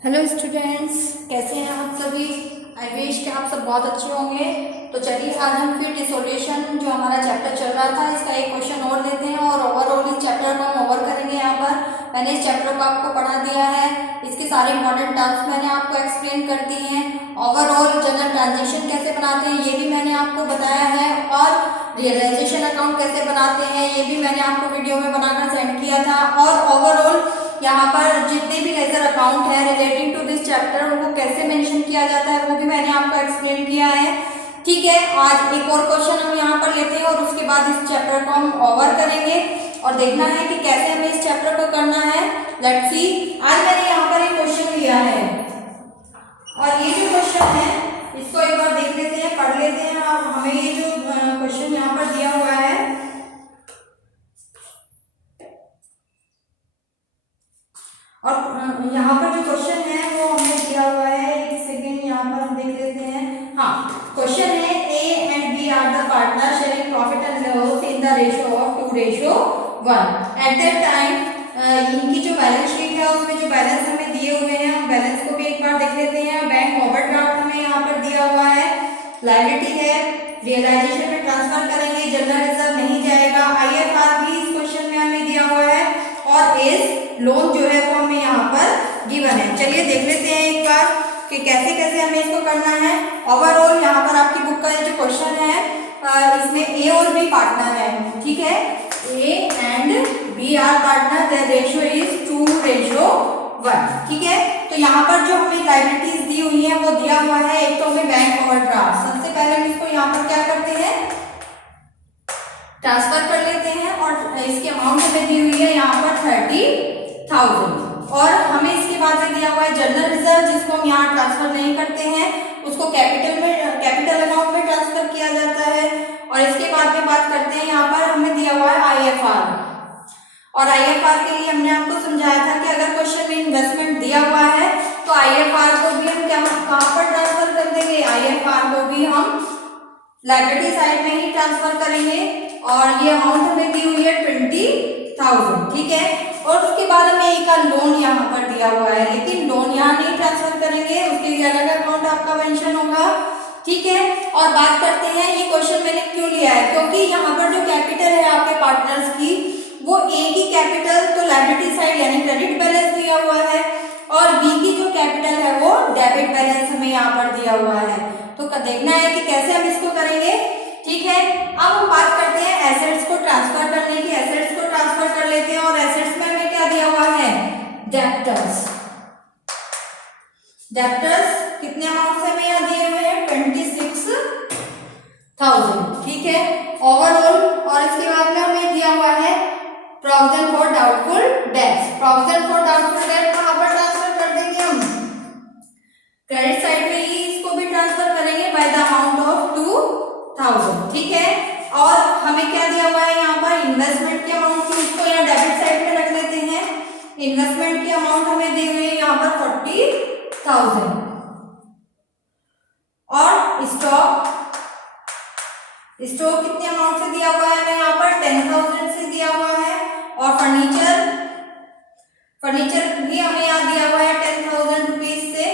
Hello students, कैसे हैं आप सभी। आई विश कि आप सब बहुत अच्छे होंगे। तो चलिए आज हम फिर डिसोल्यूशन जो हमारा चैप्टर चल रहा था इसका एक क्वेश्चन और लेते हैं और ओवरऑल इस चैप्टर को हम ओवर करेंगे। यहाँ पर मैंने इस चैप्टर को आपको पढ़ा दिया है, इसके सारे इंपॉर्टेंट टर्म्स मैंने आपको एक्सप्लेन कर दी हैं। ओवरऑल जनरल ट्रांजेक्शन कैसे बनाते हैं ये भी मैंने आपको बताया है और रियलाइजेशन अकाउंट कैसे बनाते हैं ये भी मैंने आपको वीडियो में बनाकर सेंड किया था। और ओवरऑल यहाँ पर जितने भी लेजर अकाउंट है रिलेटिंग टू दिस चैप्टर उनको कैसे मेंशन किया जाता है वो भी मैंने आपको एक्सप्लेन किया है। ठीक है, आज एक और क्वेश्चन हम यहाँ पर लेते हैं और उसके बाद इस चैप्टर को हम ओवर करेंगे और देखना है कि कैसे हमें इस चैप्टर को करना है। लेट्स सी, आज मैंने यहाँ पर एक क्वेश्चन लिया है और ये जो क्वेश्चन है इसको एक बार देख लेते हैं, पढ़ लेते हैं। और हमें ये जो क्वेश्चन यहाँ पर दिया हुआ है और यहाँ पर जो क्वेश्चन है वो हमें दिया हुआ है, एक सेकेंड यहाँ पर हम देख लेते हैं। हाँ, क्वेश्चन है A and B are the partner sharing profit and loss in the ratio of 2:1। At that time इनकी जो बैलेंस शीट है उसमें जो बैलेंस हमें दिए हुए हैं हम बैलेंस को भी एक बार देख लेते हैं। बैंक ओवरड्राफ्ट हमें यहाँ पर दिया हुआ है, लायबिलिटी है, रियलाइजेशन में ट्रांसफर करेंगे, जनरल रिजर्व नहीं जाएगा, IFR भी इस क्वेश्चन में हमें दिया हुआ है और एज लोन जो है वो हमें यहाँ पर गिवन है। चलिए देख लेते हैं एक बार कि कैसे कैसे हमें इसको करना है। ओवरऑल यहाँ पर आपकी बुक का जो क्वेश्चन है इसमें ए और बी पार्टनर है। ठीक है, A and B are partner, their ratio is 2:1। ठीक है, तो यहाँ पर जो हमें लायबिलिटीज दी हुई है वो दिया हुआ है। एक तो हमें बैंक ओवरड्राफ्ट, सबसे पहले हम इसको यहाँ पर क्या करते हैं ट्रांसफर कर लेते हैं और इसकी अमाउंट हमें दी हुई है यहाँ पर 30,000 और हमें इसके बाद में दिया हुआ है जनरल रिजर्व जिसको हम यहाँ ट्रांसफर नहीं करते हैं, उसको कैपिटल अकाउंट में ट्रांसफर किया जाता है। और इसके बाद में बात करते हैं यहाँ पर हमें दिया हुआ है IFR और IFR के लिए हमने आपको समझाया था कि अगर क्वेश्चन में इन्वेस्टमेंट दिया हुआ है तो IFR को भी हम कहाँ पर ट्रांसफर कर देंगे, IFR को भी हम लायबिलिटी साइड में ही ट्रांसफर करेंगे और ये अमाउंट हमें दी हुई है 20,000। ठीक है, और उसके बाद हमें एक लोन यहाँ पर दिया हुआ है, लेकिन लोन यहाँ नहीं ट्रांसफर करेंगे, उसके लिए अलग अकाउंट आपका मेंशन होगा। ठीक है, और बात करते हैं ये क्वेश्चन मैंने क्यों लिया है, क्योंकि यहाँ पर जो कैपिटल है आपके पार्टनर्स की वो ए की कैपिटल तो लायबिलिटी साइड यानी क्रेडिट बैलेंस दिया हुआ है और बी की जो कैपिटल है वो डेबिट बैलेंस हमें यहाँ पर दिया हुआ है। तो देखना है कि कैसे हम इसको करेंगे। ठीक है, अब हम बात करते हैं एसेट्स को ट्रांसफर करने की। एसेट्स को ट्रांसफर कर लेते हैं और एसेट्स में हमें क्या दिया हुआ है, डेब्टर्स। डेब्टर्स कितने अमाउंट से हमें यहाँ दिए हुए हैं 26,000। ठीक है, ओवरऑल और इसके बाद में हमें दिया हुआ है provision for doubtful debts. Provision for doubtful debt कहाँ पर ट्रांसफर कर देंगे हम, क्रेडिट साइड में ही इसको भी ट्रांसफर करेंगे बाय द अमाउंट ऑफ 2,000। ठीक है, और हमें क्या दिया हुआ है यहाँ पर इन्वेस्टमेंट की अमाउंट की, इसको यहाँ डेबिट साइड में रख लेते हैं। इन्वेस्टमेंट की अमाउंट हमें दी हुई है यहाँ पर 40,000 और स्टॉक कितने अमाउंट से दिया हुआ है हमें यहाँ पर 10,000 से दिया हुआ है और फर्नीचर भी हमें यहाँ दिया हुआ है 10,000 रुपीज से।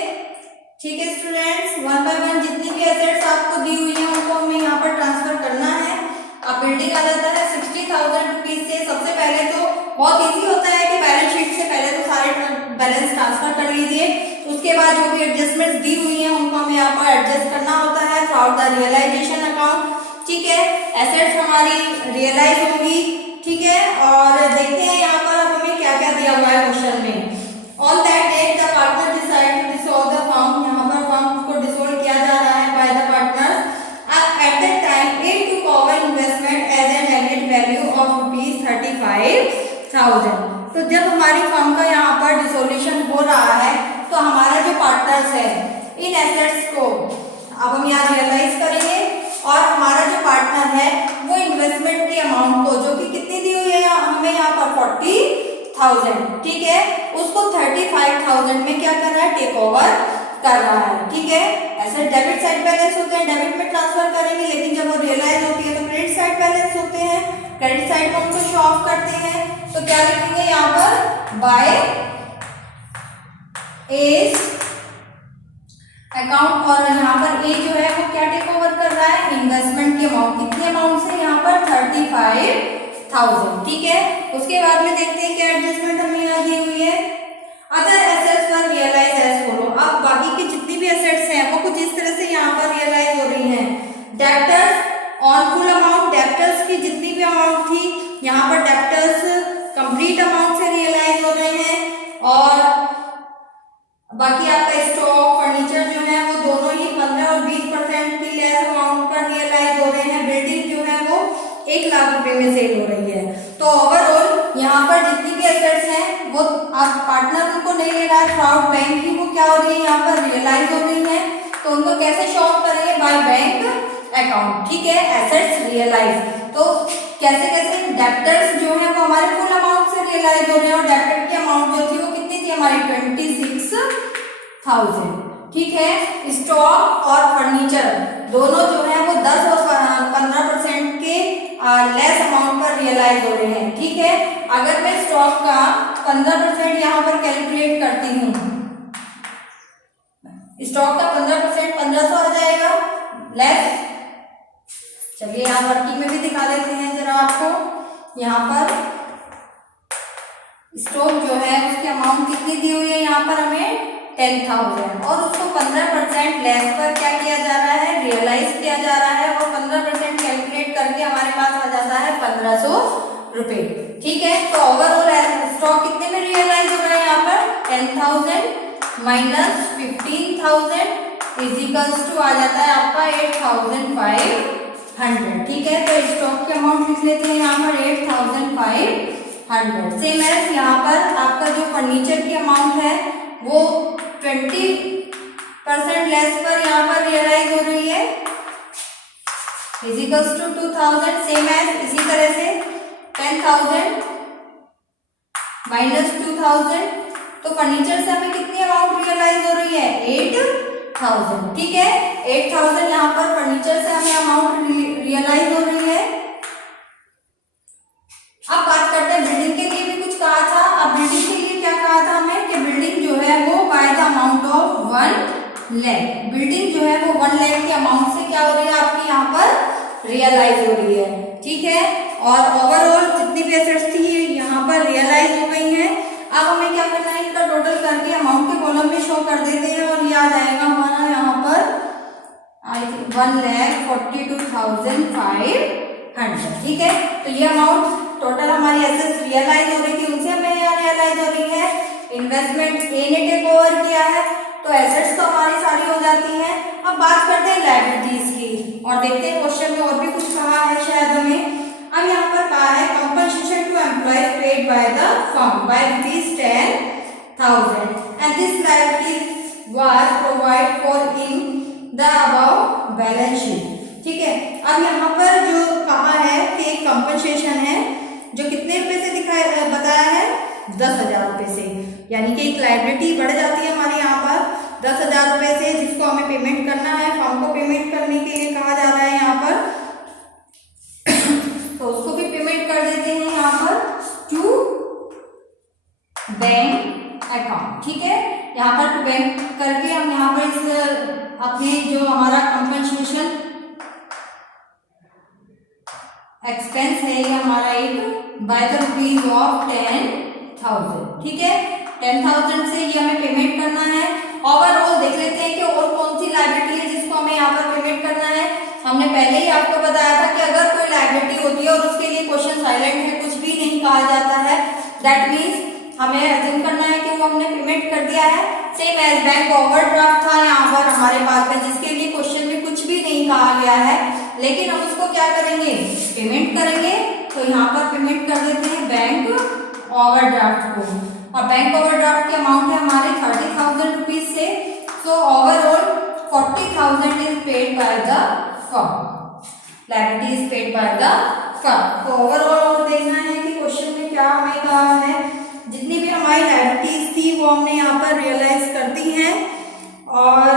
ठीक है स्टूडेंट्स, वन बाय वन जितनी भी एसेट्स आपको दी हुई है उनको हमें यहाँ पर ट्रांसफर करना है। अब बिल्डिंग आ जाता है 60,000 रुपीज से। सबसे पहले तो बहुत इजी होता है कि बैलेंस शीट से पहले तो सारे बैलेंस ट्रांसफर कर लीजिए, उसके बाद जो भी एडजस्टमेंट्स दी हुई है उनको हमें यहाँ पर एडजस्ट करना होता है throughout the realisation account. ठीक है, एसेट्स हमारी रियलाइज होंगी। ठीक है, और देखते हैं यहाँ पर हमें क्या क्या दिया हुआ है क्वेश्चन में। On that date the partner decide to dissolve the firm. यहाँ पर फर्म को डिसॉल्व किया जा रहा है by the partners. At that time it took over investment as an agreed value of ₹35,000। तो जब हमारी फर्म का यहाँ पर डिसोल्यूशन हो रहा है तो हमारा जो पार्टनर्स है इन एसेट्स को अब हम यहाँ रियलाइज करेंगे और हमारा जो पार्टनर है वो इन्वेस्टमेंट की अमाउंट को जो कि कितनी दी हुई है हमें यहाँ पर 40,000। ठीक है, उसको 35,000 में क्या कर रहा है, टेक ओवर कर रहा है। ठीक है, ऐसे डेबिट साइड बैलेंस होते हैं, डेबिट में ट्रांसफर करेंगे, लेकिन जब वो रियलाइज होती है तो क्रेडिट साइड बैलेंस होते हैं, क्रेडिट साइड में उनको शो ऑफ करते हैं। तो क्या लिखेंगे यहाँ पर, बाय एज अकाउंट, और यहाँ पर ए जो है वो क्या टेक ओवर कर रहा है, इन्वेस्टमेंट की अमाउंट। कितनी अमाउंट से, यहाँ पर 35,000। ठीक है, उसके बाद में देखते हैं क्या एडजस्टमेंट हमें यहाँ दी हुई है। अदर एसेट्स वर रियलाइज एज फॉलो। अब बाकी की जितनी भी एसेट्स हैं वो कुछ इस तरह से यहाँ पर रियलाइज हो रही हैं। Debtors on full amount, debtors की जितनी भी अमाउंट थी यहाँ पर डेप्टर्स कंप्लीट अमाउंट से रियलाइज हो रहे हैं, और बाकी आपका स्टॉक फर्नीचर जो है वो दोनों ही 15 और 20% की लेस अमाउंट पर रियलाइज हो रहे हैं। बिल्डिंग जो है वो 1 लाख रुपए में सेल हो रही है। तो ओवरऑल यहाँ पर जितनी भी एसेट्स हैं वो आप पार्टनर उनको नहीं ले रहा है, थ्रू बैंक ही वो क्या हो रही है, यहाँ पर रियलाइज हो रही है। तो उनको कैसे शो ऑफ करेंगे, बाय बैंक अकाउंट। ठीक है, एसेट्स रियलाइज। तो कैसे कैसे, डेप्टर्स जो है वो हमारे फुल अमाउंट से रियलाइज हो रहे हैं, और डेप्टर की अमाउंट जो थी वो कितनी थी हमारी 26,000। ठीक है, स्टॉक और फर्नीचर दोनों जो है वो 10 और 15% के लेस अमाउंट पर रियलाइज हो रहे हैं। ठीक है, अगर मैं स्टॉक का 15% यहाँ पर कैलकुलेट करती हूँ, स्टॉक का 15% 1500 आ जाएगा लेस। चलिए यहाँ वर्किंग में भी दिखा देते हैं जरा आपको। यहाँ पर स्टॉक जो है उसकी अमाउंट कितनी दी हुई है, यहाँ पर हमें 10,000, और उसको 15% लेस पर क्या किया जा रहा है, रियलाइज किया जा रहा है, और 15% कैलकुलेट करके हमारे पास आ जाता है 1500 रुपए। ठीक है, तो ओवरऑल स्टॉक कितने में रियलाइज हो रहा है, यहाँ पर 10,000 माइनस 15,000 इज इक्वल्स टू आ जाता है आपका 8,500। ठीक है, तो स्टॉक की अमाउंट लिख लेते हैं यहाँ पर 8,500। सेम एज यहाँ पर आपका जो फर्नीचर की अमाउंट है वो 20% लेस पर यहाँ पर रियलाइज हो रही है, is equals to 2,000। Same as इसी तरह से 10,000 माइनस 2,000, तो फर्नीचर से हमें कितनी अमाउंट रियलाइज हो रही है, 8,000। ठीक है, 8,000 यहाँ पर फर्नीचर से हमें अमाउंट रियलाइज हो रही है। अब बात करते हैं बिल्डिंग के लिए भी कुछ कहा था। अब बिल्डिंग के लिए क्या कहा था हमें कि बिल्डिंग जो है वो by the amount of 1 lakh, building जो है वो 1 लाख के अमाउंट से क्या हो रही है आपकी यहाँ पर रियलाइज हो रही है। ठीक है, और ओवरऑल जितनी भी एसेट्स थी यहाँ पर रियलाइज हो गई हैं। अब हमें क्या करना है, इनका टोटल करके अमाउंट के कॉलम में शो कर देते हैं, और ये आ जाएगा हमारा यहाँ पर 1,42,500। ठीक है, तो ये अमाउंट टोटल हमारी एसेट्स रियलाइज हो रही थी, उनसे हमें यहाँ रियलाइज हो रही है। इन्वेस्टमेंट ए ने टेक ओवर किया है, तो एसेट्स तो हमारी सारी हो जाती हैं। अब बात करते हैं लायबिलिटीज की, और देखते हैं क्वेश्चन में और भी कुछ कहा है शायद हमें। अब यहाँ पर कहा है compensation to employees paid by the firm by ₹10,000 and this liabilities was provide for in the above balance sheet. ठीक है, अब यहाँ पर जो कहा है कि एक कंपनसेशन है जो कितने रुपए से दिखाया बताया है, 10,000 रुपए से, यानी कि एक लायबिलिटी बढ़ जाती है हमारे यहाँ पर 10,000 रुपए से, जिसको हमें पेमेंट करना है, फर्म को पेमेंट करने के लिए कहा जा रहा है यहाँ पर। तो उसको भी पेमेंट कर देते हैं यहाँ पर टू बैंक अकाउंट। ठीक है, यहाँ पर टू बैंक करके हम यहाँ पर इस अपने जो हमारा कंपनसेशन एक्सपेंस है ये हमारा एक बाय द रुपीज ऑफ 10,000। ठीक है, 10,000 से ये हमें पेमेंट करना है। ओवरऑल देख लेते हैं कि और कौन सी लायबिलिटी है जिसको हमें यहाँ पर पेमेंट करना है। हमने पहले ही आपको बताया था कि अगर कोई लायबिलिटी होती है और उसके लिए क्वेश्चन साइलेंट है, कुछ भी नहीं कहा जाता है, दैट मीन्स हमें अज्यूम करना है कि वो हमने पेमेंट कर दिया है। सेम एज बैंक ओवरड्राफ्ट था यहाँ पर हमारे पास में, जिसके लिए क्वेश्चन में कुछ भी नहीं कहा गया है, लेकिन हम उसको क्या करेंगे, पेमेंट करेंगे। तो यहाँ पर पेमेंट कर देते हैं बैंक ओवरड्राफ्ट को, और बैंक ओवरड्राफ्ट की अमाउंट है हमारे 30,000 रुपीज से। So overall 40,000 is paid by the firm, liability is paid by the firm. तो ओवरऑल देखना है कि क्वेश्चन में क्या हमें कहा है। जितनी भी हमारी लायबिलिटीज थी वो हमने यहाँ पर रियलाइज कर दी हैं, और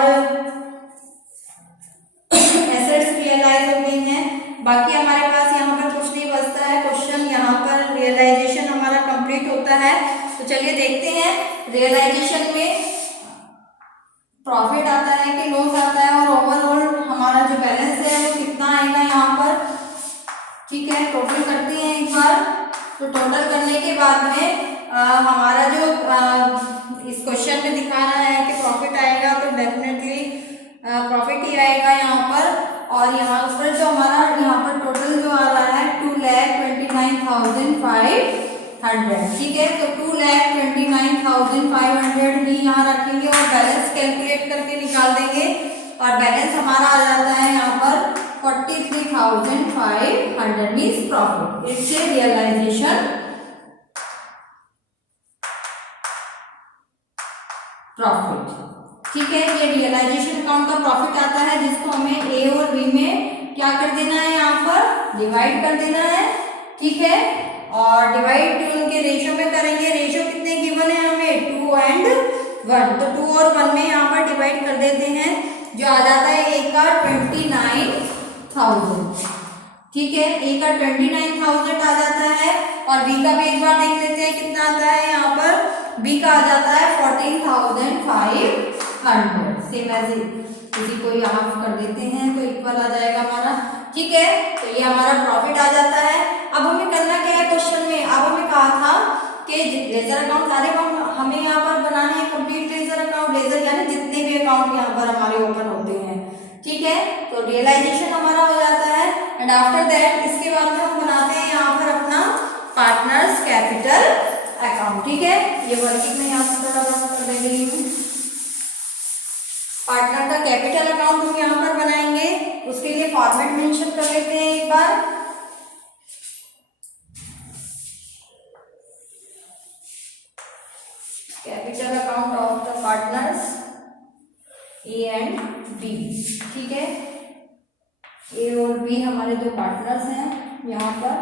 एसेट्स रियलाइज हो गई हैं। बाकी हमारे पास यहाँ पर कुछ नहीं बचता है, क्वेश्चन यहाँ पर रियलाइजेशन हमारा कंप्लीट होता है। तो चलिए देखते हैं रियलाइजेशन में प्रॉफिट आता है कि लॉस आता है, और ओवरऑल हमारा जो बैलेंस है वो कितना आएगा यहाँ पर। ठीक है, टोटल करते हैं एक बार। तो टोटल करने के बाद में हमारा जो इस क्वेश्चन में दिखा रहा है कि प्रॉफिट आएगा, तो डेफिनेटली प्रॉफिट ही आएगा यहाँ पर। और यहाँ पर जो हमारा यहाँ पर टोटल जो आ रहा है 2,29,500। ठीक है, तो 2,29,500 ही यहाँ रखेंगे और बैलेंस कैलकुलेट करके निकाल देंगे। और बैलेंस हमारा आ जाता है यहाँ पर 43,500 means profit. It's a realisation profit. ठीक है, ये रियलाइजेशन अकाउंट का प्रॉफिट आता है, जिसको हमें ए और बी में क्या कर देना है, यहाँ पर डिवाइड कर देना है। ठीक है, और डिवाइड उनके रेशियो में करेंगे। रेशियो कितने गिवन है हमें, 2 और 1, तो 2 और 1 में यहाँ पर डिवाइड कर देते हैं, जो आ जाता है ए का 29,000। ठीक है, ए का 29,000 आ जाता है, और बी का भी एक बार देख लेते हैं कितना आता है। यहाँ पर बी का आ जाता है 14,500। सेम एज इसी को हाफ कर देते हैं तो इक्वल आ जाएगा हमारा। ठीक है, तो ये हमारा प्रॉफिट आ जाता है। अब हमें करना क्या है क्वेश्चन में, अब हमें कहा था कि लेजर अकाउंट सारे हमें यहाँ पर बनाने हैं, कंप्लीट लेजर अकाउंट। लेजर यानी जितने भी अकाउंट यहाँ पर हमारे ओपन होते हैं। ठीक है, तो रियलाइजेशन हमारा हो जाता है, एंड आफ्टर दैट इसके बाद में हम बनाते हैं यहाँ पर अपना पार्टनर्स कैपिटल अकाउंट। ठीक है, ये वर्किंग में यहाँ से थोड़ा बड़ा कर दे रही हूँ। पार्टनर का कैपिटल अकाउंट हम यहाँ पर बनाएंगे, उसके लिए फॉर्मेट मेंशन कर लेते हैं एक बार। Capital account of the partners A and B. ठीक है, ए और बी हमारे जो पार्टनर्स हैं यहाँ पर।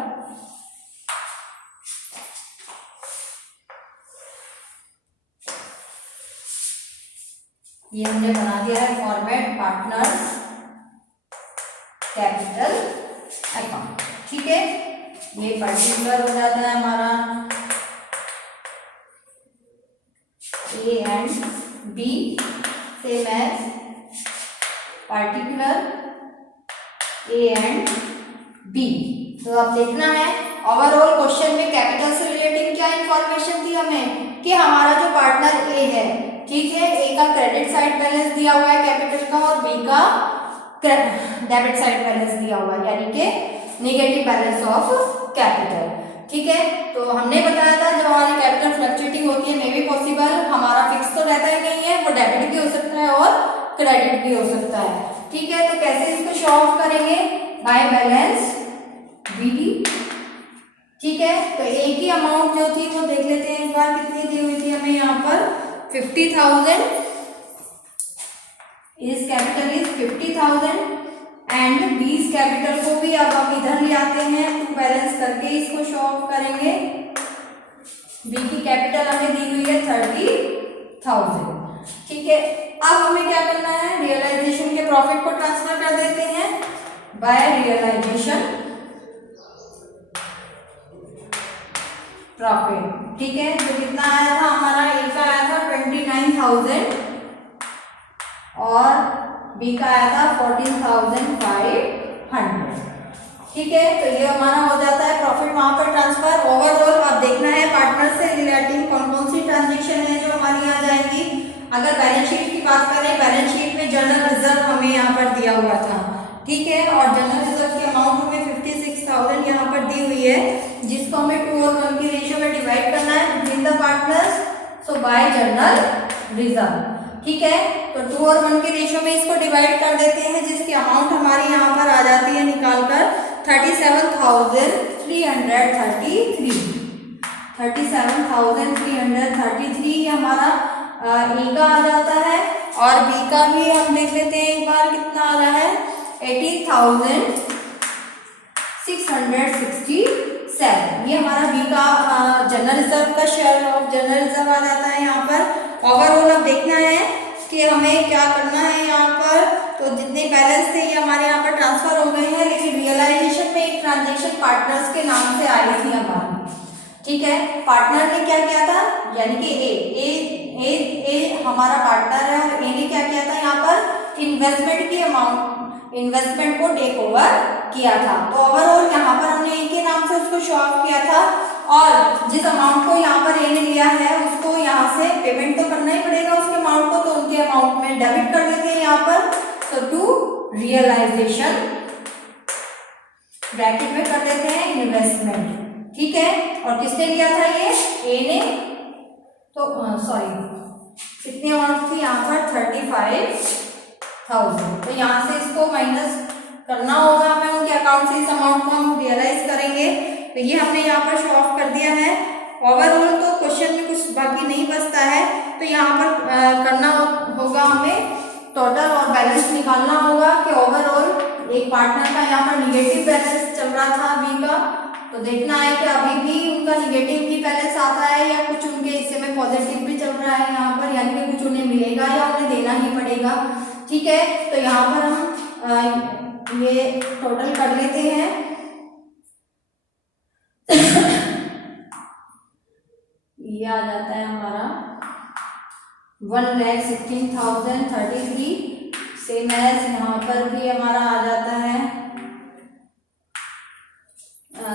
ये हमने बना दिया है फॉर्मेट पार्टनर्स कैपिटल अकाउंट। ठीक है, ये पर्टिकुलर हो जाता है हमारा A and B, same as particular A and B. तो अब देखना है ओवरऑल क्वेश्चन में कैपिटल से रिलेटेड क्या इंफॉर्मेशन थी हमें, कि हमारा जो पार्टनर ए है, ठीक है, ए का क्रेडिट साइड बैलेंस दिया हुआ है कैपिटल का, और बी का डेबिट साइड बैलेंस दिया हुआ है, यानी कि नेगेटिव बैलेंस ऑफ कैपिटल। ठीक है, तो हमने बताया था जब हमारी कैपिटल फ्लक्चुएटिंग होती है, मे बी पॉसिबल हमारा फिक्स तो रहता है नहीं है, वो डेबिट भी हो सकता है और क्रेडिट भी हो सकता है। ठीक है, तो कैसे इसको शो ऑफ करेंगे, बाय बैलेंस बीडी। ठीक है, तो ए की अमाउंट जो थी वो देख लेते हैं एक बार, कितनी दी हुई थी हमें यहाँ पर 50,000। इस कैपिटल इज 50,000 एंड बीस कैपिटल को भी अब हम इधर ले आते हैं, टू बैलेंस करके इसको शो ऑफ करेंगे। बी की कैपिटल हमें दी हुई है 30,000। ठीक है, अब हमें क्या करना है, रियलाइजेशन के प्रॉफिट को ट्रांसफर कर देते हैं बाय रियलाइजेशन प्रॉफिट। ठीक है, तो कितना आया था हमारा, ए का आया था 29,000 और बी का आया था 14,500। ठीक है, तो ये हमारा हो जाता है प्रॉफिट वहां पर ट्रांसफर। ओवरऑल अब देखना है पार्टनर से रिलेटिंग कौन कौन सी ट्रांजेक्शन है जो हमारी आ जाएंगी। अगर बैलेंस शीट की बात करें, बैलेंस शीट में जनरल रिजर्व हमें यहाँ पर दिया हुआ था। ठीक है, और जनरल रिजर्व की अमाउंट हमें 56,000 यहाँ पर दी हुई है, जिसको हमें 2 और 1 की रेशियो में डिवाइड करना है between the partners, so bye general reserve. ठीक है, तो 2 और 1 के रेशियो में इसको डिवाइड कर देते हैं, जिसकी अमाउंट हमारी यहाँ पर आ जाती है निकालकर 37,333। 37,333 हमारा ए का आ जाता है, और बी का भी हम देख लेते हैं एक बार कितना आ रहा है, 18,667। ये हमारा बी का जनरल रिजर्व का शेयर ऑफ जनरल रिजर्व आ जाता है यहाँ पर। ओवरऑल अब देखना है कि हमें क्या करना है यहाँ पर, तो जितने बैलेंस थे ये हमारे यहाँ पर ट्रांसफर हो गए हैं, लेकिन रियलाइजेशन में एक ट्रांजेक्शन पार्टनर्स के नाम से आई थी हमारी। ठीक है, पार्टनर ने क्या किया था, यानी कि ए हमारा पार्टनर है, और ए ने क्या किया था यहाँ पर, इन्वेस्टमेंट को टेक ओवर किया था। तो ओवरऑल यहाँ पर हमने ए के नाम से उसको शो ऑफ किया था, और जिस अमाउंट को यहाँ पर ए ने लिया है उसको यहाँ से पेमेंट तो करना ही पड़ेगा उसके अमाउंट को, तो उनके अमाउंट में डेबिट कर देते हैं यहाँ पर। तो टू रियलाइजेशन ब्रैकेट में कर देते हैं इन्वेस्टमेंट, ठीक है। और किसने लिया था ये, ए ने, तो सॉरी कितनी अमाउंट थी यहाँ पर 35,000। तो यहाँ से इसको माइनस करना होगा हमें उनके अकाउंट से, इस अमाउंट को हम रियलाइज करेंगे। तो ये हमने यहाँ पर शो ऑफ कर दिया है। ओवरऑल तो क्वेश्चन में कुछ बाकी नहीं बचता है, तो यहाँ पर करना होगा हमें टोटल और बैलेंस निकालना होगा कि ओवरऑल एक पार्टनर का यहाँ पर निगेटिव बैलेंस चल रहा था बी का, तो देखना है कि अभी भी उनका निगेटिव ही बैलेंस आता है या कुछ उनके हिस्से में पॉजिटिव भी चल रहा है यहाँ पर, यानी कि कुछ उन्हें मिलेगा या उन्हें देना ही पड़ेगा, ठीक है। तो यहाँ पर हम ये टोटल कर लेते हैं। ये आ जाता है हमारा 1,16,033, सेम एज यहाँ पर भी हमारा आ जाता है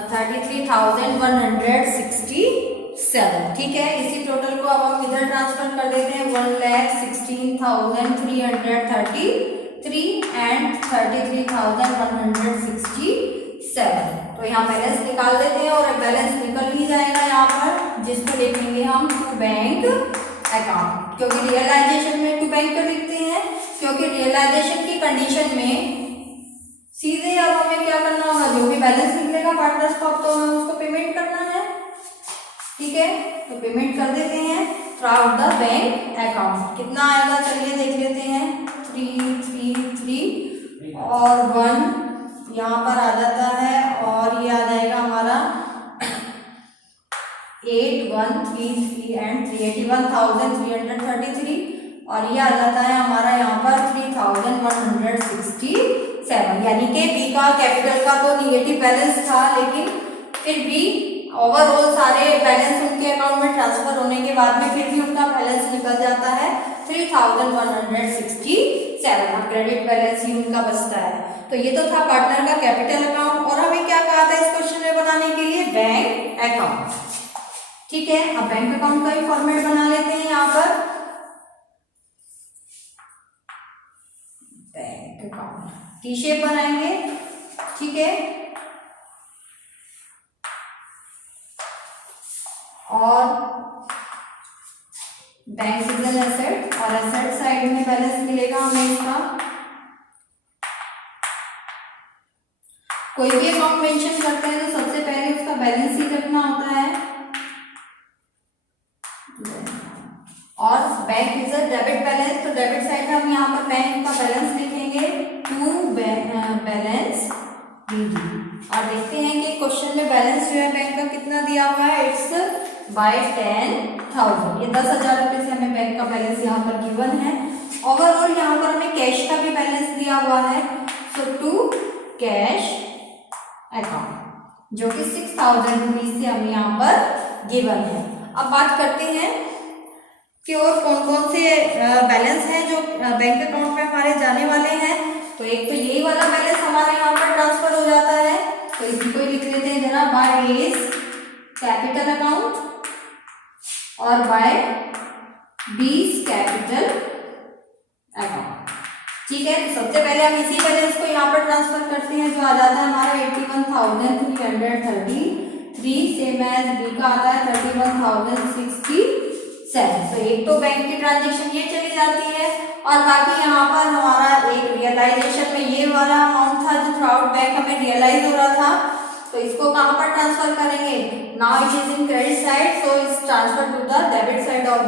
33,167, ठीक है। इसी टोटल को अब हम इधर ट्रांसफर कर देते हैं 1,16,333 एंड 33,167। तो यहाँ बैलेंस निकाल देते हैं, और बैलेंस निकल ही जाएगा यहाँ पर, जिसको लिखेंगे हम टू बैंक अकाउंट, क्योंकि रियलाइजेशन में टू बैंक क्यों लिखते हैं, क्योंकि रियलाइजेशन की कंडीशन में सीधे अब हमें क्या करना होगा, जो भी बैलेंस निकलेगा पार्टनर्स को, तो हमें उसको पेमेंट करना है, ठीक है। तो पेमेंट कर देते हैं थ्रूआउट द बैंक अकाउंट। कितना आएगा चलिए देख लेते हैं, 333 और 1 यहाँ पर आ जाता है, और ये आ जाएगा हमारा 8133 एंड 81,333, और ये आ जाता है हमारा यहाँ पर 3,167, यानी कि बी का कैपिटल का तो निगेटिव बैलेंस था, लेकिन फिर भी ओवरऑल सारे बैलेंस उनके अकाउंट में ट्रांसफर होने के बाद में फिर भी उनका बैलेंस निकल जाता है 3,167, क्रेडिट बैलेंस ही उनका बचता है। तो ये तो था पार्टनर का कैपिटल अकाउंट, और हमें क्या कहा था इस क्वेश्चन में बनाने के लिए, बैंक अकाउंट, ठीक है। अब बैंक अकाउंट का ही फॉर्मेट बना लेते हैं यहाँ पर, बैंक अकाउंट टी शेप बनाएंगे, ठीक है। और बैंक सिग्नल एसेट, और एसेट साइड में बैलेंस मिलेगा हमें इसका। कोई भी अकाउंट मेंशन करते हैं तो सबसे पहले उसका बैलेंस ही रखना होता है, और bank is a debit balance, तो डेबिट साइड में हम यहाँ पर बैंक का बैलेंस लिखेंगे टू बैलेंस बीडी, और देखते हैं कि क्वेश्चन में बैलेंस जो है बैंक का कितना दिया हुआ है, इट्स बाय 10,000, ये 10,000 रुपये से हमें बैंक का बैलेंस यहाँ पर गिवन है। ओवरऑल यहाँ पर हमें कैश का भी बैलेंस दिया हुआ है, सो टू कैश अकाउंट, जो कि 6,000 रुपीज से हमें यहाँ पर गिवन है। अब बात करते हैं कि और कौन कौन से बैलेंस हैं जो बैंक अकाउंट में हमारे जाने वाले हैं। तो एक तो यही वाला बैलेंस हमारे यहाँ पर ट्रांसफर हो जाता है, तो इसी को ही लिख लेते हैं जरा, बाय इज कैपिटल अकाउंट और बाय बीज कैपिटल अकाउंट, ठीक है। तो सबसे पहले हम इसी बैलेंस को यहाँ पर ट्रांसफर करते हैं, जो आ जाता है हमारा 81,333, सेम एज बी का आता है 31,067। तो एक तो बैंक की ट्रांजेक्शन ये चली जाती है, और बाकी यहाँ पर हमारा एक रियलाइजेशन में ये वाला अमाउंट था जो थ्रूआउट बैंक हमें रियलाइज हो रहा था, तो इसको कहाँ पर ट्रांसफर करेंगे, now it is in credit side, so it's transfer to the debit side of the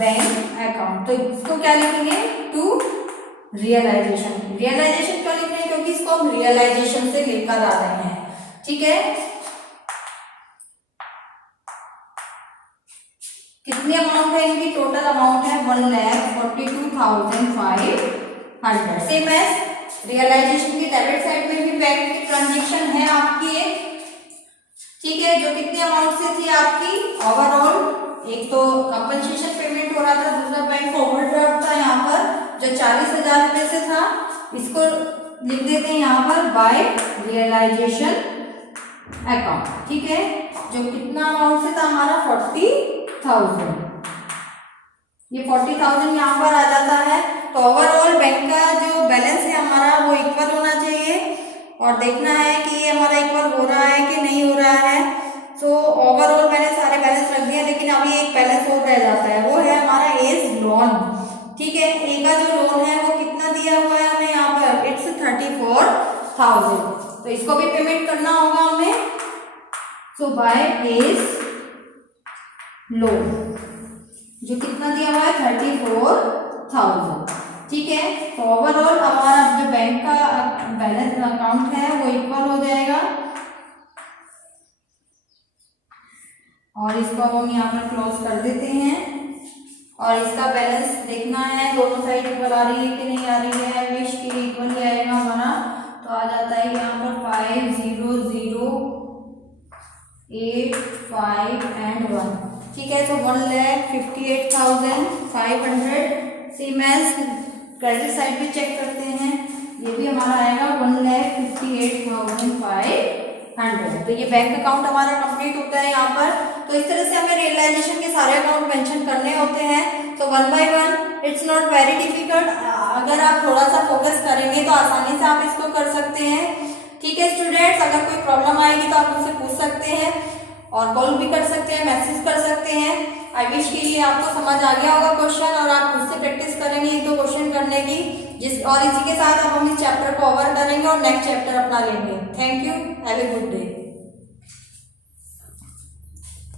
bank account. तो इसको क्या लिखेंगे, टू रियलाइजेशन। रियलाइजेशन क्यों लिख रहे हैं, क्योंकि इसको हम रियलाइजेशन से लेकर आ रहे हैं, ठीक है। कितनी अमाउंट है इनकी, टोटल अमाउंट है 1,42,500, सेम एज रियलाइजेशन की डेबिट साइड में भी बैंक की ट्रांजेक्शन है आपकी एक, ठीक है, जो कितनी अमाउंट से थी आपकी ओवरऑल, एक तो कंपनसेशन पेमेंट हो रहा था, दूसरा बैंक ओवरड्राफ्ट था यहाँ पर 10,000 रुपये से था, इसको लिख देते हैं यहाँ पर बाय रियलाइजेशन अकाउंट, ठीक है। जो कितना अमाउंट से था हमारा 40,000, ये 40,000 यहाँ पर आ जाता है। तो ओवरऑल बैंक का जो बैलेंस है हमारा वो इक्वल होना चाहिए और देखना है कि ये हमारा इक्वल हो रहा है कि नहीं हो रहा है। तो ओवरऑल मैंने सारे बैलेंस रख दिए, लेकिन अभी एक बैलेंस और रह जाता है, वो है हमारा एज लोन, ठीक है। ए का जो लोन है वो कितना दिया हुआ है हमें यहाँ पर, इट्स 34,000, तो इसको भी पेमेंट करना होगा हमें। सो बाय एज लोन जो कितना दिया हुआ है 34,000, ठीक है। तो ओवरऑल हमारा जो बैंक का बैलेंस अकाउंट है वो इक्वल हो जाएगा और इसको हम यहाँ पर क्लोज कर देते हैं। और इसका बैलेंस देखना है दोनों साइड इक्वल आ रही है कि नहीं आ रही है, विश के लिए इक्वल ही आएगा हमारा। तो आ जाता है यहाँ पर 5,0,0,8,5 and 1, ठीक है। तो 1,58,500। सेम एज क्रेडिट साइड भी चेक करते हैं, ये भी हमारा आएगा 1,58,500। तो ये बैंक अकाउंट हमारा कंप्लीट होता है यहाँ पर। तो इस तरह से हमें रियलाइजेशन के सारे अकाउंट मेंशन करने होते हैं। तो 1 by 1 it's not very difficult, अगर आप थोड़ा सा फोकस करेंगे तो आसानी से आप इसको कर सकते हैं, ठीक है स्टूडेंट्स। अगर कोई प्रॉब्लम आएगी तो आप मुझसे पूछ सकते हैं और कॉल भी कर सकते हैं, मैसेज कर सकते हैं। आई विश के लिए आपको समझ आ गया होगा क्वेश्चन और आप खुद से प्रैक्टिस करेंगे 1-2 क्वेश्चन करने की, और इसी के साथ अब हम इस चैप्टर को कवर करेंगे और नेक्स्ट चैप्टर अपना लेंगे। Thank you, have a good day.